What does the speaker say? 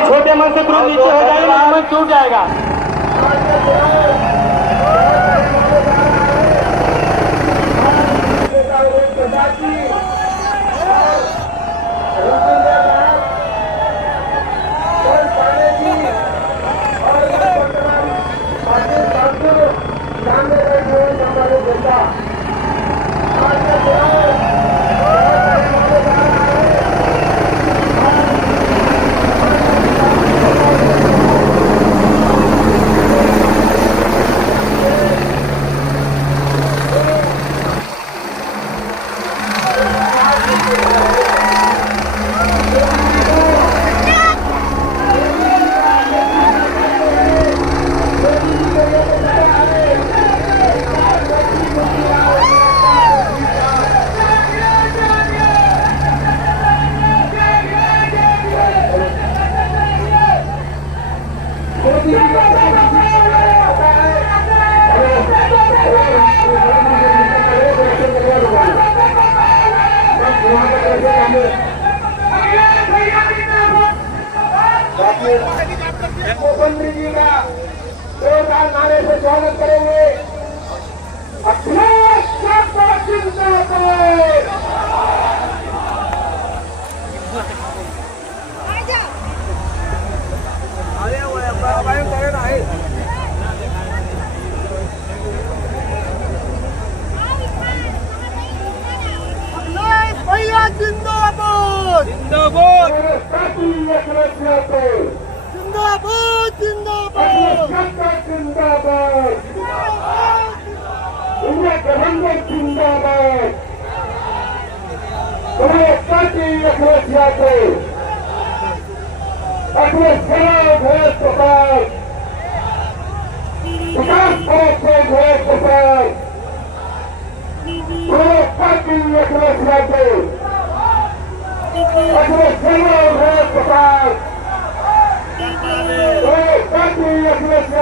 छोटे मन से ग्रुप नीचे हो जाएगा, मन टूट जाएगा। मुख्यमंत्री जी का जोरदार नारे से स्वागत करेंगे। अखिलेश यादव जिंदाबाद। भैया जिंदाबाद जिंदाबाद जिंदाबाद जिंदाबाद जिंदाबाद इंडिया गवर्नमेंट जिंदाबाद। तुम्हारे पार्टी अखिलेश यादव, अखिलेश घोष प्रसाद, विकास घोष प्रसाद, तुम्हारे पार्टी अखिलेश यादव, अखिलेश घोष प्रसाद, पार्टी अखिलेश